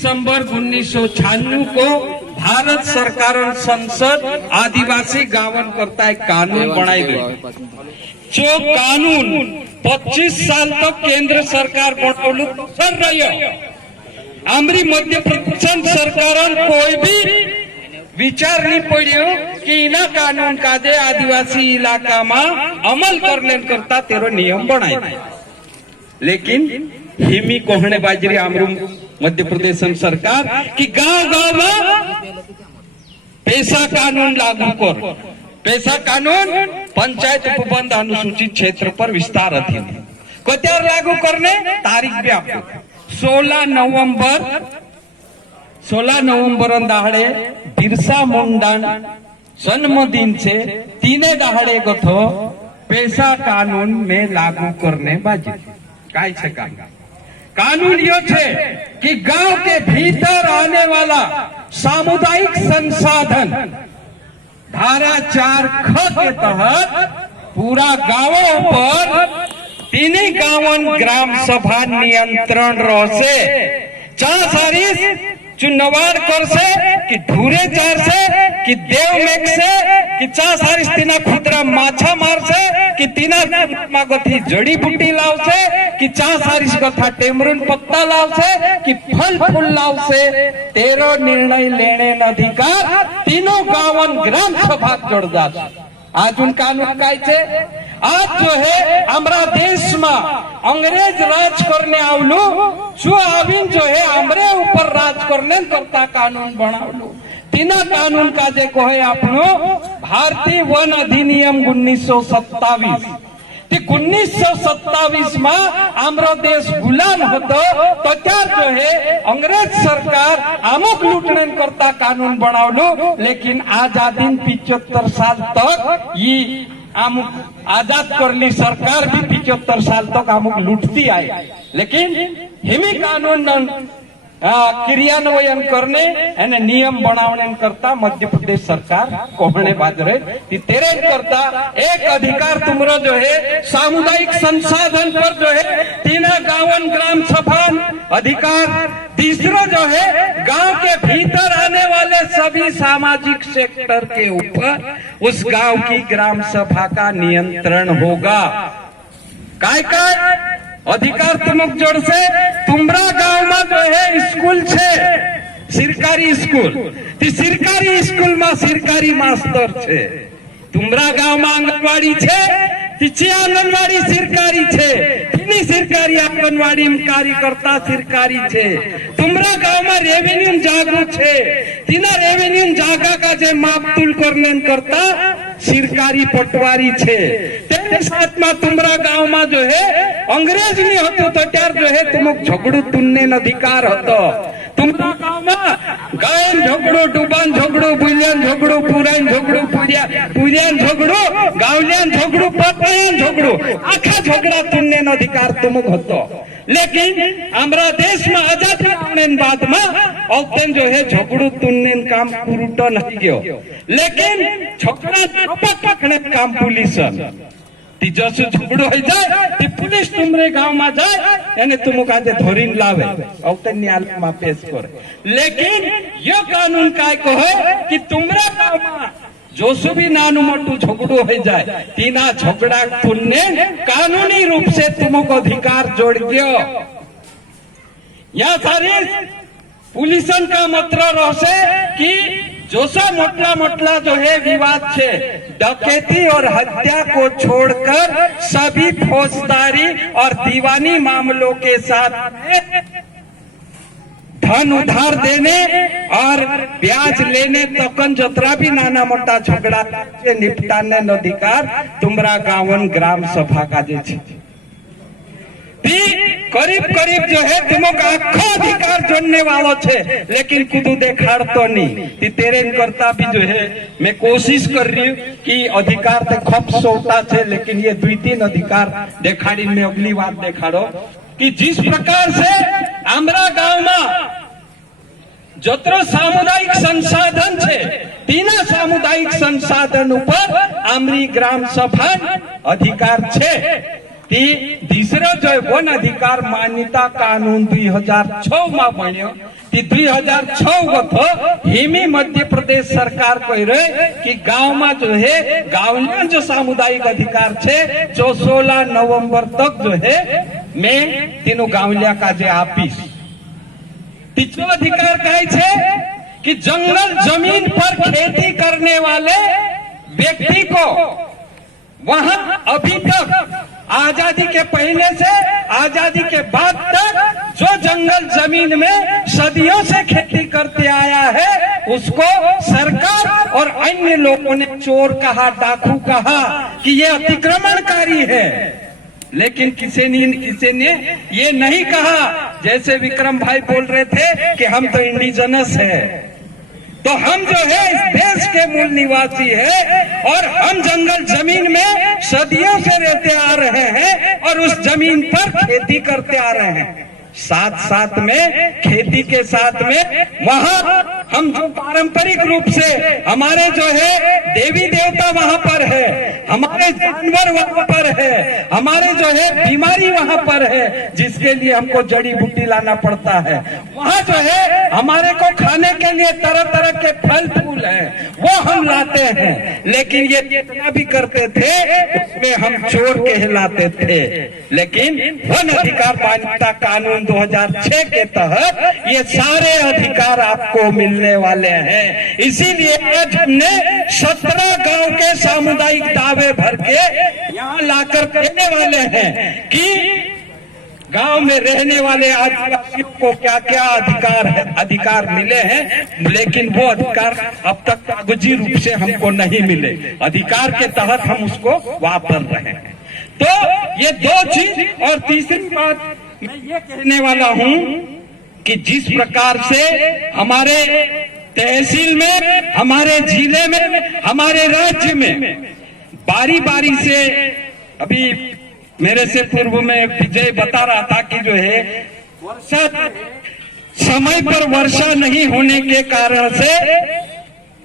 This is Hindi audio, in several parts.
दिसंबर 1996 को भारत सरकार और संसद आदिवासी गावन करता एक कानून बनाई गई। जो कानून 25 साल तक केंद्र सरकार बनवलू सर रही। आमरी मध्य प्रदेश सरकार कोई भी विचार नहीं पड़ो कि इना कानून का दे आदिवासी इलाका में अमल करने करता तेरो नियम बनाए। लेकिन हिमी कोहने बाजरी आमरू मध्य प्रदेश सरकार कि गांव-गांव में पैसा कानून लागू कर। पैसा कानून पंचायत उपबंध अनुसूचित क्षेत्र पर विस्तार अधीन कत्यार लागू करने तारीख भी आपको 16 नवंबर दाहड़े बिरसा मुंडा जन्मदिन से तीने दाहड़े गठो पैसा कानून में लागू करने बाजी काय छे कानून यो छे कि गांव के भीतर आने वाला सामुदायिक संसाधन धारा 4 ख के तहत पूरा गांवों पर तीन गांवन ग्राम सभा नियंत्रण रहसे। जहां सारी चुनावार कर से कि ढूरे चार से कि देव मेघ से कि चा सारी तीना खुदरा माछा मार से कि तीना मागोथी जड़ी बूटी लाव से कि चा सारी कथा टेमरून पत्ता लाव से कि फल फूल लाव से तेरो निर्णय लेने अधिकार तीनों गावन ग्राम सभा जोड़ जात। आज उन कानून काय छे आज जो है हमारा देश में अंग्रेज राज करने आवलू जो आविन जो है हमरे ऊपर राज करने करता कानून बनावलू। तीना कानून का जे को है आपनो भारतीय वन अधिनियम 1927। 1927 में हमारा देश गुलाम होतो तो क्या जो है अंग्रेज सरकार अमुक लूटने करता कानून बनावलू। लेकिन आजादी 75 साल तक ये अमुक आजाद करली सरकार भी 75 साल तक अमुक लूटती आई। लेकिन हिमी कानून क्रियान्वयन करने एने नियम बनावने करता मध्य प्रदेश सरकार कोहने बाजरे तेरे करता एक अधिकार तुमरो जो है सामुदायिक संसाधन पर जो है तीना गावन ग्राम सभा अधिकार। तीसरा जो है गांव के भीतर आने वाले सभी सामाजिक सेक्टर के ऊपर उस गांव की ग्राम सभा का नियंत्रण होगा। काय अधिकार तुमक जोड़ से तुमरा गांव में जो है स्कूल छे सरकारी स्कूल सरकारी स्कूल में सरकारी मास्टर छे। तुमरा गांव में आंगनवाड़ी छे तीचे आंगनवाड़ी सरकारी छे तीनी सरकारी आंगनवाड़ी में कार्यकर्ता सरकारी छे। तुमरा गांव में रेवेन्यू जागो छे तीना रेवेन्यू जागा का जे मापतुल करने करता सरकारी पटवारी छे। तेरे साथ में तुमरा गांव में जो है अंग्रेज नहीं होते तो त्यार जो है तुमक झगड़ू तुन्ने अधिकार होतो। तुमरा गांव में गायन झगड़ो डुबान झगड़ो बुलियन झगड़ो पुरान झगड़ो पुरियान झगड़ो गावलियान झगड़ो पपायन झगड़ो आखा झगड़ा तुन्ने अधिकार तुमक होतो। लेकिन हमारा देश में आजादी होने बाद में औतन जो है झगड़ो तुन्ने काम कुरुटो नहीं गयो। लेकिन झगड़ा पकड़ने काम पुलिस जैसे झगड़ो हो जाए पुलिस तुमरे गांव में जाए यानी तुमको आज धोरीन लावे औतन न्यायालय में पेश करे। लेकिन ये कानून काय को है कि तुमरा गांव में जो भी नानू मोटू झगड़ो हो जाए तीना झगड़ा तुमने कानूनी रूप से तुमको अधिकार जोड़ दियो। यहाँ सारी पुलिसन का मतलब रहसे कि जो सा मोटला जो है विवाद छे डकैती और हत्या को छोड़कर सभी फौजदारी और दीवानी मामलों के साथ धन उधार देने और ब्याज लेने तकन जतरा भी नाना मोटा झगड़ा से निपटाने अधिकार तुमरा गावन ग्राम सभा का जे छे। करीब करीब जो है तुमको आखो अधिकार जोड़ने वालों छे लेकिन कुदू देखाड़ तो नहीं तेरे करता भी जो है मैं कोशिश कर रही हूँ कि अधिकार ते खप सोटा छे। लेकिन ये 2-3 अधिकार देखाड़ी में अगली बार देखाड़ो कि जिस प्रकार से हमारा गांव में जतरो सामुदायिक संसाधन छे तीना सामुदायिक संसाधन ऊपर आमरी ग्राम सभा अधिकार छे। तीसरो जो वन अधिकार मान्यता कानून 2006 में बन्यो 2006 को तो हिमी मध्य प्रदेश सरकार कह रहे कि गांव में जो है गांव जो सामुदायिक अधिकार छे जो 16 नवंबर तक जो है मैं तीनों गांवलिया का जे आपीस। तीसरो अधिकार कहे छे कि जंगल जमीन पर खेती करने वाले व्यक्ति को वहां अभी तक आजादी के पहले से आजादी के बाद तक जो जंगल जमीन में सदियों से खेती करते आया है उसको सरकार और अन्य लोगों ने चोर कहा, डाकू कहा कि ये अतिक्रमणकारी है। लेकिन किसी ने ये नहीं कहा, जैसे विक्रम भाई बोल रहे थे कि हम तो इंडिजिनस है, तो हम जो है इस देश के मूल निवासी है और हम जंगल जमीन में सदियों से रहते आ रहे हैं और उस जमीन पर खेती करते आ रहे हैं। साथ साथ में खेती के साथ में वहाँ हम जो पारंपरिक रूप से हमारे जो है देवी देवता वहाँ पर है, हमारे जानवर वहाँ पर है, हमारे जो है बीमारी वहाँ पर है जिसके लिए हमको जड़ी बूटी लाना पड़ता है। वहाँ जो है हमारे को खाने के लिए तरह तरह के फल फूल है वो हम लाते हैं, लेकिन ये जितना भी करते थे उसमें हम चोर कहलाते थे। लेकिन वन अधिकार मान्यता कानून 2006 के तहत ये सारे अधिकार आपको मिलने वाले हैं। इसीलिए आज हमने 17 गांव के सामुदायिक दावे भर के यहाँ लाकर कहने वाले हैं कि गांव में रहने वाले आदिवासियों को क्या क्या अधिकार मिले हैं, लेकिन वो अधिकार अब तक कागजी रूप से हमको नहीं मिले। अधिकार के तहत हम उसको वापर रहे हैं। तो ये दो चीज, और तीसरी बात मैं ये कहने वाला हूँ कि जिस प्रकार से हमारे तहसील में, हमारे जिले में, हमारे राज्य में बारी बारी से, अभी मेरे से पूर्व में विजय बता रहा था कि जो है वर्षा समय पर वर्षा नहीं होने के कारण से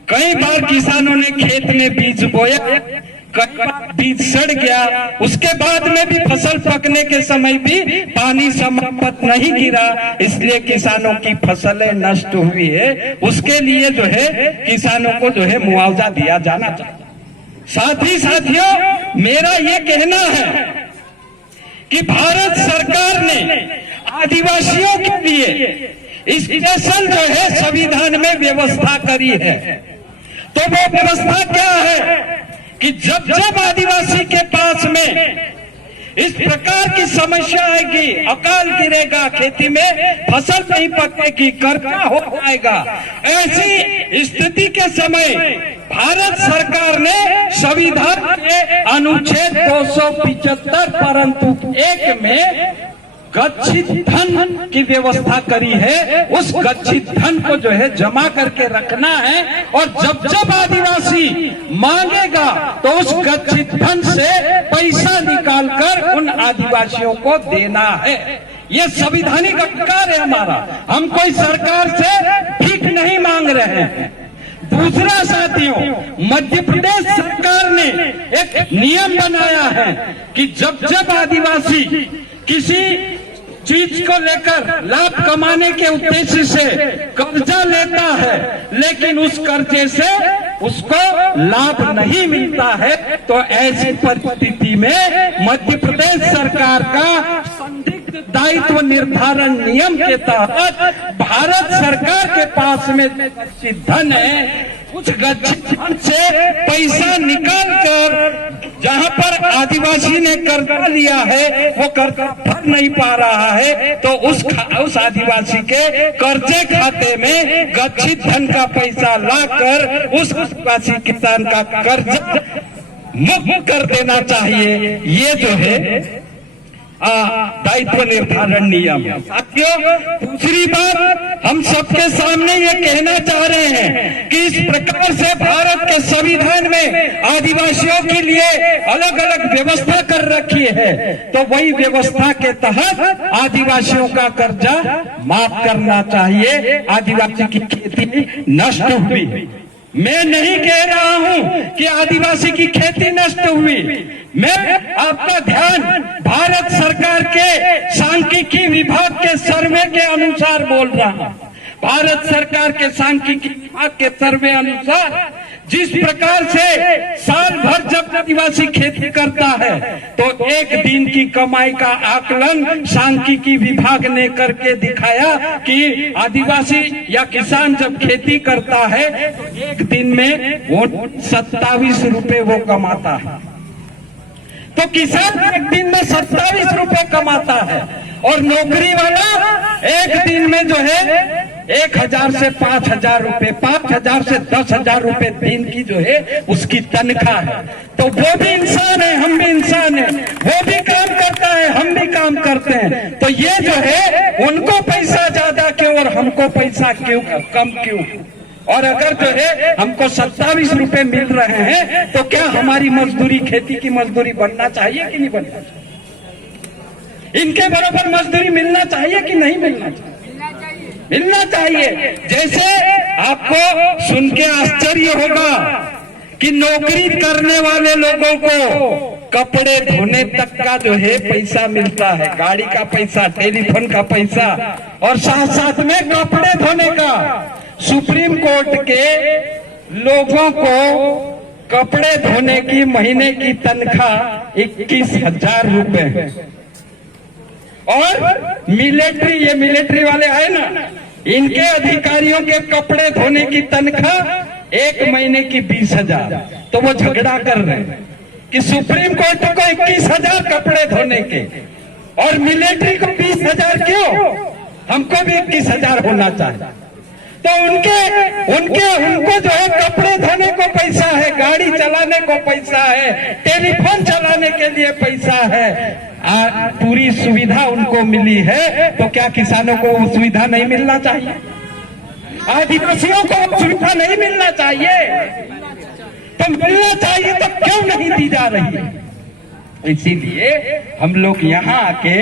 कई बार किसानों ने खेत में बीज बोया, कई बार बीज सड़ गया, उसके बाद में भी फसल पकने के समय भी पानी समय पर नहीं गिरा, इसलिए किसानों की फसलें नष्ट हुई है। उसके लिए जो है किसानों को जो है मुआवजा दिया जाना चाहिए। साथ ही साथियों मेरा ये कहना है कि भारत सरकार ने आदिवासियों के लिए स्पेशल जो है संविधान में व्यवस्था करी है। तो वो व्यवस्था क्या है कि जब जब आदिवासी के पास में इस प्रकार की समस्या आएगी, अकाल गिरेगा, खेती में फसल नहीं पकेगी, कर्जा हो जाएगा, ऐसी स्थिति के समय भारत सरकार ने संविधान के अनुच्छेद 275 परंतु 1 में गच्छित धन की व्यवस्था करी है। उस गच्छित धन को जो है जमा करके रखना है और जब जब आदिवासी मांगेगा तो उस गच्छित धन से पैसा निकालकर उन आदिवासियों को देना है। ये संवैधानिक अधिकार है हमारा, हम कोई सरकार से भीख नहीं मांग रहे हैं। दूसरा साथियों, मध्य प्रदेश सरकार ने एक नियम बनाया है कि जब जब आदिवासी किसी चीज को लेकर लाभ कमाने के उद्देश्य से कर्जा लेता है लेकिन उस कर्जे से उसको लाभ नहीं मिलता है, तो ऐसी परिस्थिति में मध्य प्रदेश सरकार का संदिग्ध दायित्व निर्धारण नियम के तहत भारत सरकार के पास में गच्छित धन है, उस गच्छित धन से पैसा निकाल कर जहाँ पर आदिवासी ने कर्जा लिया है वो कर्जा भर नहीं पा रहा है, तो उस आदिवासी के कर्जे खाते में गच्छित धन का पैसा लाकर उस आदिवासी किसान का कर्जा मुक्त कर देना चाहिए। ये जो है दायित्व निर्धारण नियम। साथियों, दूसरी बात हम सबके सामने ये कहना चाह रहे हैं कि इस प्रकार से भारत के संविधान में आदिवासियों के लिए अलग अलग व्यवस्था कर रखी है, तो वही व्यवस्था के तहत आदिवासियों का कर्जा माफ करना चाहिए। आदिवासी की खेती नष्ट हुई, मैं नहीं कह रहा हूं कि आदिवासी की खेती नष्ट हुई। मैं आपका ध्यान भारत सरकार के सांख्यिकी विभाग के सर्वे के अनुसार बोल रहा हूं। भारत सरकार के सांख्यिकी विभाग के सर्वे अनुसार जिस प्रकार से साल भर जब आदिवासी खेती करता है तो एक दिन की कमाई का आकलन सांख्यिकी विभाग ने करके दिखाया कि आदिवासी या किसान जब खेती करता है तो एक दिन में वो 27 रुपए वो कमाता है। तो किसान एक दिन में 27 रुपए कमाता है और नौकरी वाला एक दिन में जो है 1000 से 5000 रुपए, 5000 से 10,000 रुपए दिन की जो है उसकी तनख्वाह है। तो वो भी इंसान है, हम भी इंसान है, वो भी काम करता है, हम भी काम करते हैं। तो ये जो है उनको पैसा ज्यादा क्यों और हमको पैसा क्यों कम क्यों? और अगर जो है हमको 27 रुपए मिल रहे हैं तो क्या हमारी मजदूरी, खेती की मजदूरी बनना चाहिए कि नहीं बनना चाहिए? इनके बराबर मजदूरी मिलना चाहिए कि नहीं मिलना चाहिए? मिलना चाहिए। जैसे आपको सुन के आश्चर्य होगा कि नौकरी करने वाले लोगों को कपड़े धोने तक का जो है पैसा मिलता है, गाड़ी का पैसा, टेलीफोन का पैसा और साथ साथ में कपड़े धोने का। सुप्रीम कोर्ट के लोगों को कपड़े धोने की महीने की तनख्वाह 21,000 रुपए है। और ये मिलिट्री वाले आए ना, इनके अधिकारियों के कपड़े धोने की तनख्वाह एक महीने की 20,000। तो वो झगड़ा कर रहे हैं कि सुप्रीम कोर्ट को 21,000 कपड़े धोने के और मिलिट्री को 20,000 क्यों? हमको भी 21,000 होना चाहिए। तो उनको जो है कपड़े धोने को पैसा है, गाड़ी चलाने को पैसा है, टेलीफोन चलाने के लिए पैसा है, पूरी सुविधा उनको मिली है। तो क्या किसानों को वो सुविधा नहीं मिलना चाहिए? आदिवासियों को सुविधा नहीं मिलना चाहिए? तो मिलना चाहिए तो क्यों नहीं दी जा रही है? इसीलिए हम लोग यहाँ आके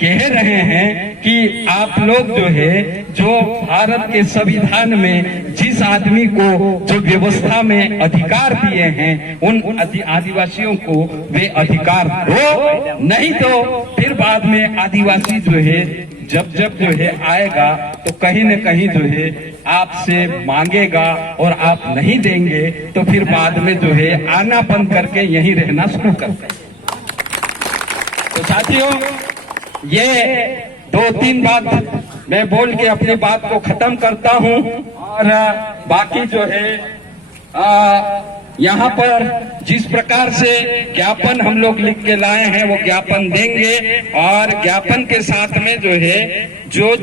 कह रहे हैं कि आप लोग जो है, जो भारत के संविधान में जिस आदमी को जो व्यवस्था में अधिकार दिए हैं उन आदिवासियों को वे अधिकार दो, नहीं तो फिर बाद में आदिवासी जो है जब जो है आएगा तो कहीं न कहीं जो है आपसे मांगेगा और आप नहीं देंगे तो फिर बाद में जो है आना बंद करके यहीं रहना शुरू कर देंगे। तो साथियों, ये 2-3 बात मैं बोल के अपनी बात को खत्म करता हूं और बाकी जो है यहाँ पर जिस प्रकार से ज्ञापन हम लोग लिख के लाए हैं वो ज्ञापन देंगे और ज्ञापन के साथ में जो है जो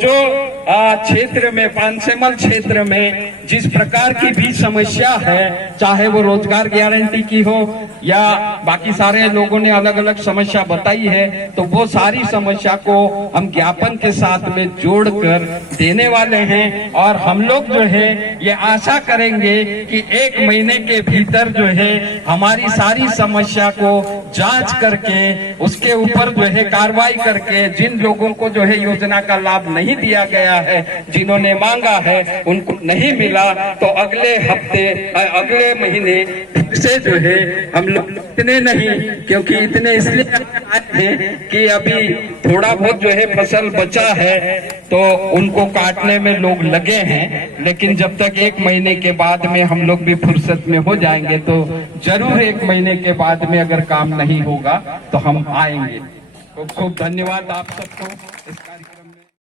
क्षेत्र में, पानसेमल क्षेत्र में जिस प्रकार की भी समस्या है, चाहे वो रोजगार गारंटी की हो या बाकी सारे लोगों ने अलग अलग समस्या बताई है, तो वो सारी समस्या को हम ज्ञापन के साथ में जोड़कर देने वाले हैं। और हम लोग जो है ये आशा करेंगे कि 1 महीने के भीतर जो है हमारी सारी समस्या को जांच करके उसके ऊपर जो है कार्रवाई करके जिन लोगों को जो है योजना का लाभ नहीं दिया गया है, जिन्होंने मांगा है उनको नहीं मिला, तो अगले हफ्ते, अगले महीने से जो है हम लोग इतने नहीं, क्योंकि इतने इसलिए आए हैं कि अभी थोड़ा बहुत जो है फसल बचा है तो उनको काटने में लोग लगे हैं। लेकिन जब तक 1 महीने के बाद में हम लोग भी फुर्सत में हो जाएंगे तो जरूर 1 महीने के बाद में अगर काम नहीं होगा तो हम आएंगे। खूब खूब धन्यवाद आप सबको।